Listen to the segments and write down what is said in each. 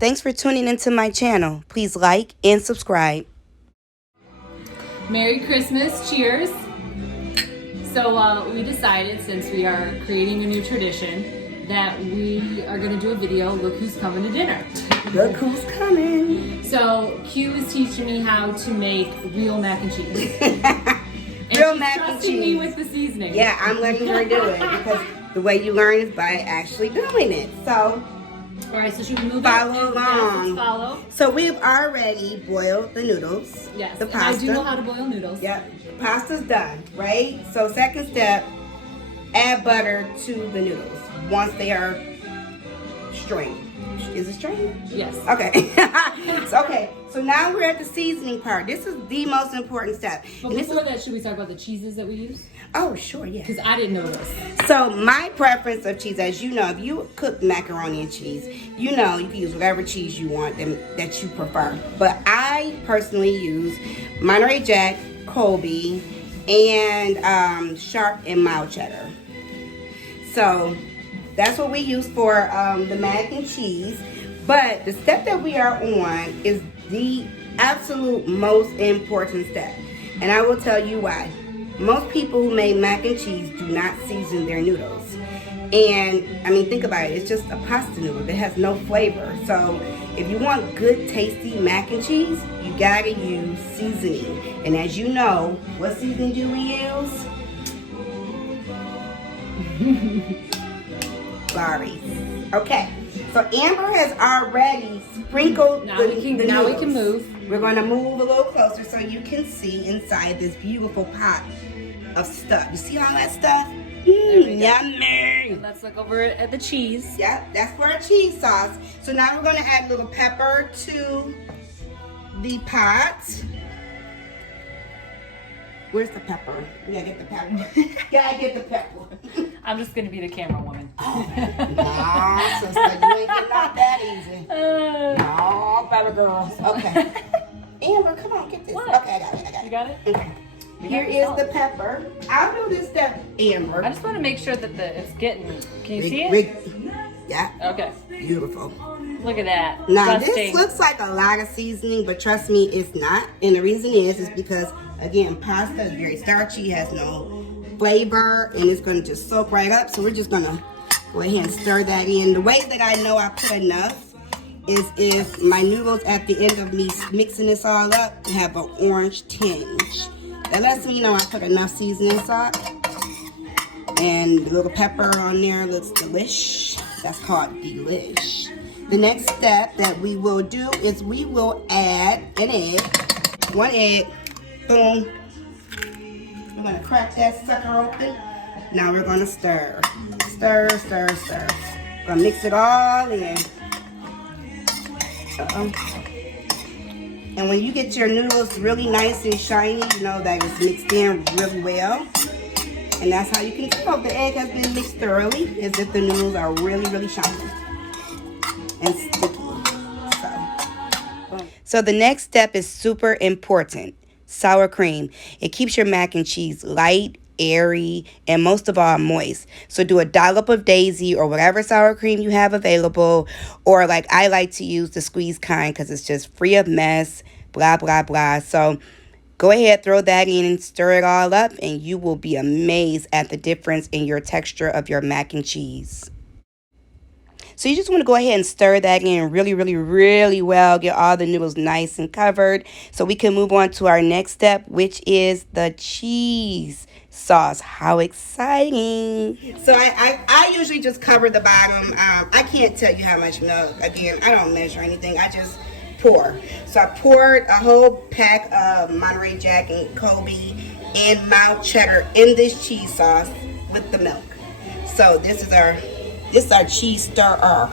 Thanks for tuning into my channel. Please like and subscribe. Merry Christmas, cheers. So we decided, since we are creating a new tradition, that we are going to do a video, look who's coming to dinner. Look who's coming. So Q is teaching me how to make real mac and cheese. And Real she's mac and trusting cheese. me with the seasoning. Yeah, I'm letting her do it because the way you learn is by actually doing it. So All right, so should we move follow it? along. Yes, let's follow. So we've already boiled the noodles. Yes, The and pasta. I do know how to boil noodles. Yep, pasta's done, right? So second step, add butter to the noodles once they are strained. Is it strained? Yes. Okay. So now we're at the seasoning part. This is the most important step. But before that, should we talk about the cheeses that we use? Oh, sure, yeah. Because I didn't know this. So my preference of cheese, as you know, if you cook macaroni and cheese, you know you can use whatever cheese you want that you prefer. But I personally use Monterey Jack, Colby, and sharp and mild cheddar. So that's what we use for the mac and cheese. But the step that we are on is the absolute most important step. And I will tell you why. Most people who make mac and cheese do not season their noodles. And I mean, think about it. It's just a pasta noodle that has no flavor. So if you want good, tasty mac and cheese, you gotta use seasoning. And as you know, what seasoning do we use? Lawry. Okay. So Amber has already sprinkled Now the we can noodles. move. We're going to move a little closer so you can see inside this beautiful pot of stuff. You see all that stuff? Yummy. Let's look over at the cheese. Yep, that's for our cheese sauce. So now we're going to add a little pepper to the pot. Where's the pepper? We gotta get the pepper. Gotta get the pepper. I'm just going to be the camera woman. Nah, sister, you ain't getting out that easy. No, better girls. Okay. Amber, come on, get this. What? Okay, I got it. You got it? Okay. Here is the pepper. I'll do this step, Amber. I just want to make sure that it's getting. Can you see it? Yeah. Okay. Beautiful. Look at that. Now Dusting. this looks like a lot of seasoning, but trust me, it's not. And the reason is because again, pasta is very starchy, has no flavor, and it's gonna just soak right up. So we're just gonna go ahead and stir that in. The way that I know I put enough is if my noodles at the end of me mixing this all up have an orange tinge. That lets me know I put enough seasoning salt. And the little pepper on there looks delish. That's called delish. The next step that we will do is we will add an egg. One egg. Boom. We're going to crack that sucker open. Now we're going to stir. Stir, stir, stir. We're going to mix it all in. And when you get your noodles really nice and shiny, you know that it's mixed in really well. And that's how you can tell if the egg has been mixed thoroughly, is if the noodles are really, really shiny and sticky. So the next step is super important. Sour cream. It keeps your mac and cheese light, airy, and most of all moist. So do a dollop of Daisy or whatever sour cream you have available, or like I like to use the squeeze kind because it's just free of mess, blah, blah, blah. So go ahead, throw that in and stir it all up, and you will be amazed at the difference in your texture of your mac and cheese. So you just want to go ahead and stir that in really, really, really well. Get all the noodles nice and covered so we can move on to our next step, which is the cheese sauce. How exciting. So I usually just cover the bottom. I can't tell you how much milk. Again, I don't measure anything. I just pour. So I poured a whole pack of Monterey Jack and Colby and mild cheddar in this cheese sauce with the milk. So this is our cheese stirrer.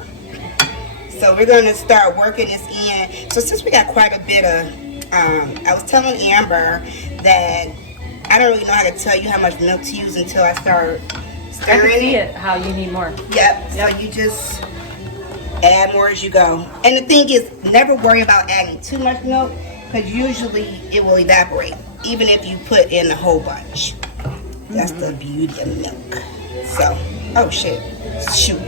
So we're going to start working this in. So since we got quite a bit of, I was telling Amber that I don't really know how to tell you how much milk to use until I start stirring. I can see it, how you need more. Yep. So you just add more as you go. And the thing is, never worry about adding too much milk because usually it will evaporate, even if you put in a whole bunch. That's the beauty of milk. So, oh shit. Shoot.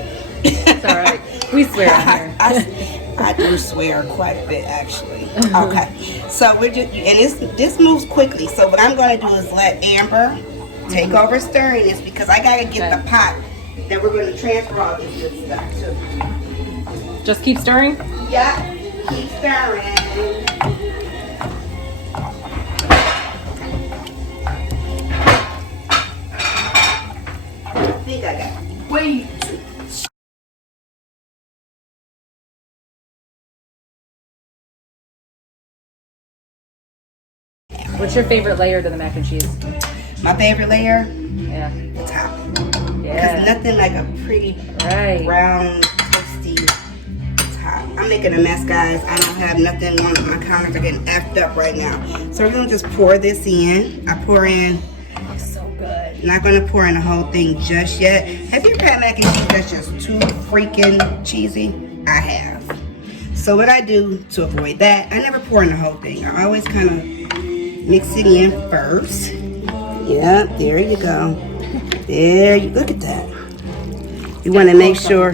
It's all right. We swear on here. I do swear quite a bit, actually. Okay, so we're just, and this moves quickly. So what I'm going to do is let Amber take over stirring this because I got to get the pot that we're going to transfer all this good stuff to. Just keep stirring? Yeah, keep stirring. I think I got way too much. What's your favorite layer to the mac and cheese? My favorite layer? Yeah. The top. Yeah. Because nothing like a pretty brown, toasty top. I'm making a mess, guys. I don't have nothing on my counters. Are getting effed up right now. So we're going to just pour this in. I pour in. So good. Not going to pour in the whole thing just yet. Have you ever had mac and cheese that's just too freaking cheesy? I have. So what I do to avoid that, I never pour in the whole thing. I always kind of mix it in first. Yep, there you go. There you look at that. We want to make sure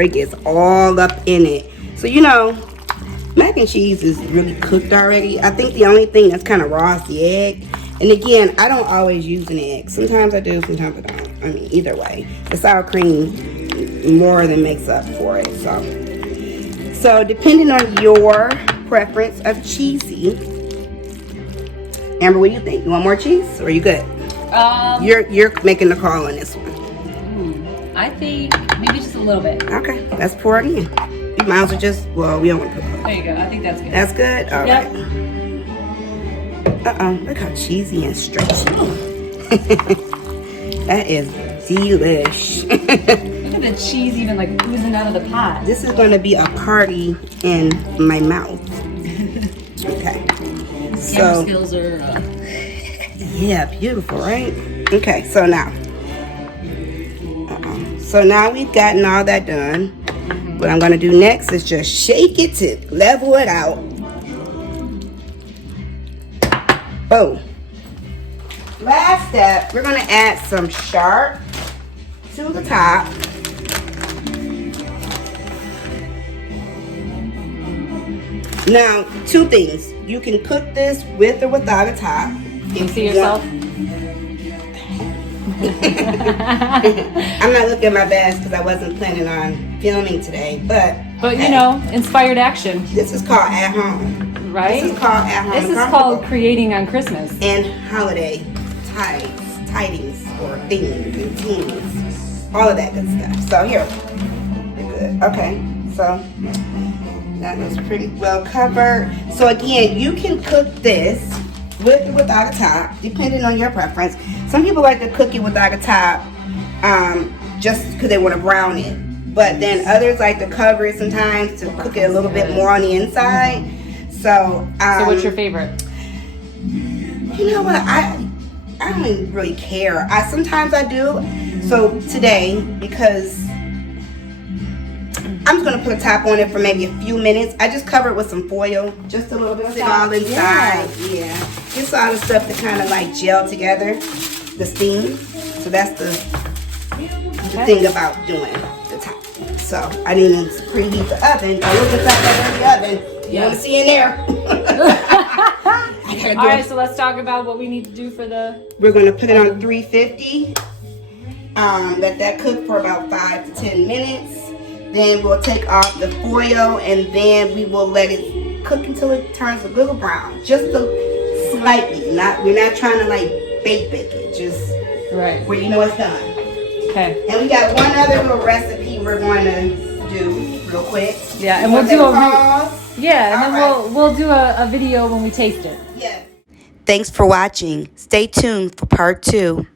it gets all up in it. So you know, mac and cheese is really cooked already. I think the only thing that's kind of raw is the egg. And again, I don't always use an egg. Sometimes I do, sometimes I don't. I mean, either way, the sour cream more than makes up for it. So depending on your preference of cheesy. Amber, what do you think? You want more cheese or are you good? You're making the call on this one. I think maybe just a little bit. Okay, let's pour it in. You might as well just, well, we don't want to put it. There you go. I think that's good. That's good? All Yep. right. Look how cheesy and stretchy. That is delish. Look at the cheese even like oozing out of the pot. This is going to be a party in my mouth. Okay. Camera skills are... Yeah, beautiful, right? Okay, so now. So now we've gotten all that done. What I'm going to do next is just shake it to level it out. Boom. Last step, we're going to add some sharp to the top. Now, two things. You can cook this with or without a top. Can you see yourself? I'm not looking at my best because I wasn't planning on filming today, but you know, inspired action. This is called at home, right? This is called at home. This is called creating on Christmas and holiday tidings or things and teams, all of that good stuff. So here, we're good. Okay, so that is pretty well covered. So again, you can cook this with or without a top, depending on your preference. Some people like to cook it without a top, just because they want to brown it. But then others like to cover it sometimes to cook it a little bit more on the inside. So what's your favorite? You know what? I don't even really care. Sometimes I do. So today, because I'm just going to put a top on it for maybe a few minutes. I just cover it with some foil, just a little bit. It's all inside. Yeah. It's all the stuff to kind of like gel together, the steam. So that's the thing about doing the top. So I didn't even preheat the oven. I look inside the oven. You want to see in there? All right, so let's talk about what we need to do for the... We're going to put it on 350. Let that cook for about 5 to 10 minutes. Then we'll take off the foil and then we will let it cook until it turns a little brown. Just slightly. We're not trying to like bake it. Just where you know it's done. Okay. And we got one other little recipe we're going to do real quick. Yeah, and we'll do we'll do a video when we taste it. Yeah. Thanks for watching. Stay tuned for part 2.